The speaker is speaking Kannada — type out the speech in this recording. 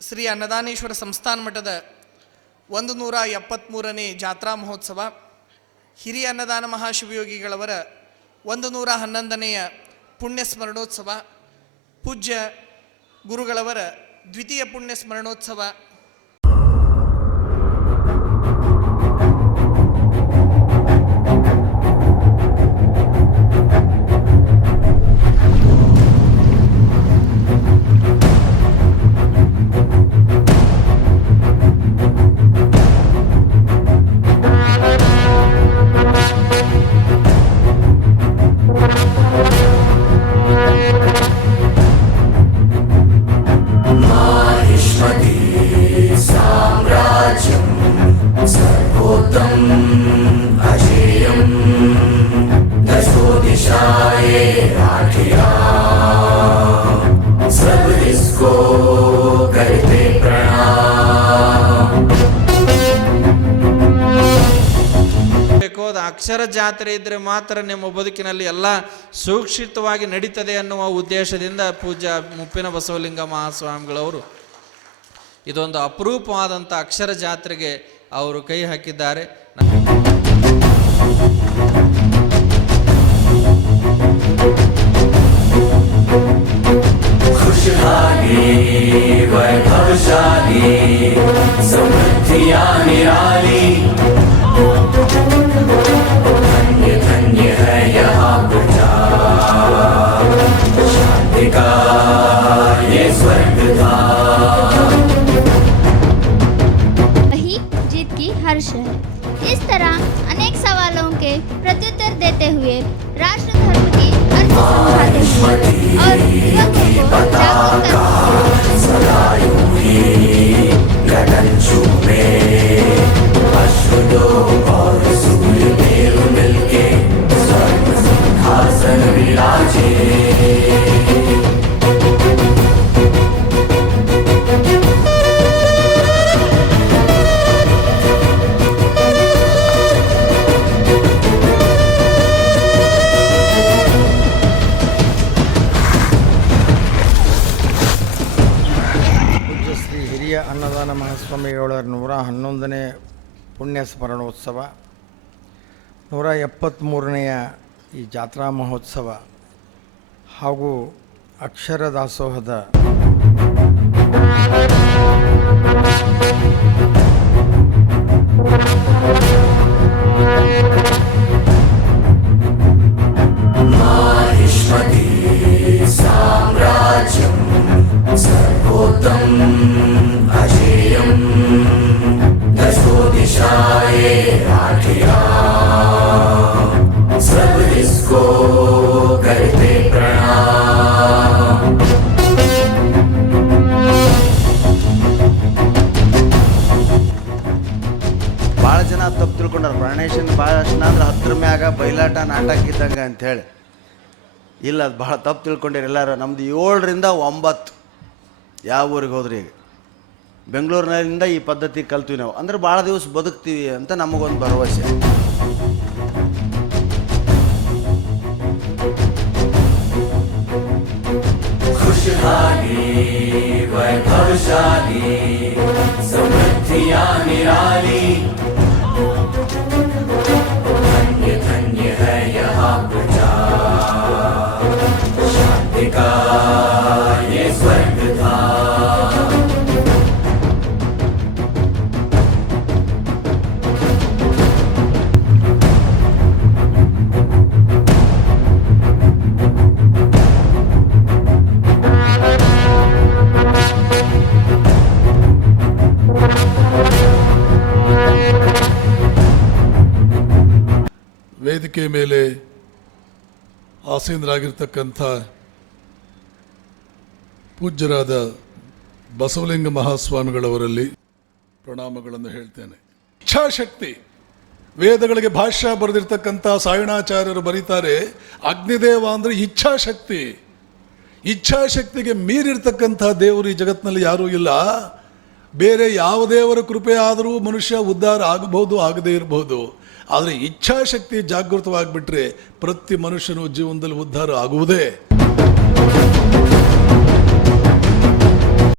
ಶ್ರೀ ಅನ್ನದಾನೇಶ್ವರ ಸಂಸ್ಥಾನ ಮಠದ 173ನೇ ಜಾತ್ರಾ ಮಹೋತ್ಸವ, ಹಿರಿಯ ಅನ್ನದಾನ ಮಹಾಶಿವಯೋಗಿಗಳವರ 111ನೆಯ ಪುಣ್ಯ ಸ್ಮರಣೋತ್ಸವ, ಪೂಜ್ಯ ಗುರುಗಳವರ ದ್ವಿತೀಯ ಪುಣ್ಯ ಸ್ಮರಣೋತ್ಸವ, ಅಕ್ಷರ ಜಾತ್ರೆ ಇದ್ದರೆ ಮಾತ್ರ ನಿಮ್ಮ ಬದುಕಿನಲ್ಲಿ ಎಲ್ಲ ಸುರಕ್ಷಿತವಾಗಿ ನಡೀತದೆ ಅನ್ನುವ ಉದ್ದೇಶದಿಂದ ಪೂಜ್ಯ ಮುಪ್ಪಿನ ಬಸವಲಿಂಗ ಮಹಾಸ್ವಾಮಿಗಳವರು ಇದೊಂದು ಅಪರೂಪವಾದಂಥ ಅಕ್ಷರ ಜಾತ್ರೆಗೆ ಅವರು ಕೈ ಹಾಕಿದ್ದಾರೆ. खुशहाली वैभवशाली समृद्धियां निराली, धन्य धन्य है यहाँ प्रजा, शांति का ये स्वर्ग था। वही जीत की हर्ष है। इस तरह अनेक सवालों के प्रत्युत्तर देते हुए राष्ट्र धर्म की अर्थ समझाते हुए और युवकों को जागरूक करते सदा यूं ही गगन छूमे अश्वदो और सूर्यदेव मिलके स्वर्ग सिंहासन विराजे। ಅನ್ನದಾನ ಮಹಾಸ್ವಾಮಿಗಳ 111ನೇ ಪುಣ್ಯ ಸ್ಮರಣೋತ್ಸವ, 173ನೆಯ ಈ ಜಾತ್ರಾ ಮಹೋತ್ಸವ ಹಾಗೂ ಅಕ್ಷರ ದಾಸೋಹದ माहिष्मती साम्राज्यं सर्वोत्तम अजेयं, दशो दिशाए आठिया सब इसको करते प्रणाम। ಭಾಳ ಜನ ತಪ್ಪು ತಿಳ್ಕೊಂಡಾರ ಪ್ರಾಣೇಶನ್ ಭಾಷಣ ಅಂದ್ರೆ 10ರ ಮ್ಯಾಗ ಬಯಲಾಟ ನಾಟಕ ಇದ್ದಂಗೆ ಅಂಥೇಳಿ. ಇಲ್ಲ, ಅದು ಭಾಳ ತಪ್ಪು ತಿಳ್ಕೊಂಡಿರಿ ಎಲ್ಲರೂ. ನಮ್ಮದು 7ರಿಂದ 9 ಯಾವ ಊರಿಗೆ ಹೋದ್ರಿ, ಈಗ ಬೆಂಗಳೂರಿನಿಂದ ಈ ಪದ್ಧತಿ ಕಲ್ತೀವಿ ನಾವು. ಅಂದ್ರೆ ಭಾಳ ದಿವಸ ಬದುಕ್ತೀವಿ ಅಂತ ನಮಗೊಂದು ಭರವಸೆ. खुशहाली वैभवशाली समृद्धियां निराली, धन्य धन्य है यहाँ प्रजा, शांति का ये स्वर्ग था। ವೇದಿಕೆ ಮೇಲೆ ಆಸೀನರಾಗಿರ್ತಕ್ಕಂಥ ಪೂಜ್ಯರಾದ ಬಸವಲಿಂಗ ಮಹಾಸ್ವಾಮಿಗಳವರಲ್ಲಿ ಪ್ರಣಾಮಗಳನ್ನು ಹೇಳ್ತೇನೆ. ಇಚ್ಛಾಶಕ್ತಿ, ವೇದಗಳಿಗೆ ಭಾಷ್ಯ ಬರೆದಿರ್ತಕ್ಕಂಥ ಸಾಯಣಾಚಾರ್ಯರು ಬರೀತಾರೆ, ಅಗ್ನಿದೇವ ಅಂದರೆ ಇಚ್ಛಾಶಕ್ತಿ. ಇಚ್ಛಾಶಕ್ತಿಗೆ ಮೀರಿರ್ತಕ್ಕಂಥ ದೇವರು ಈ ಜಗತ್ತಿನಲ್ಲಿ ಯಾರೂ ಇಲ್ಲ. ಬೇರೆ ಯಾವ ದೇವರ ಕೃಪೆ ಆದರೂ ಮನುಷ್ಯ ಉದ್ಧಾರ ಆಗಬಹುದು, ಆಗದೇ ಇರಬಹುದು. ಆದರೆ ಇಚ್ಛಾಶಕ್ತಿ ಜಾಗೃತವಾಗಿಬಿಟ್ರೆ ಪ್ರತಿ ಮನುಷ್ಯನು ಜೀವನದಲ್ಲಿ ಉದ್ಧಾರ ಆಗುವುದೇ.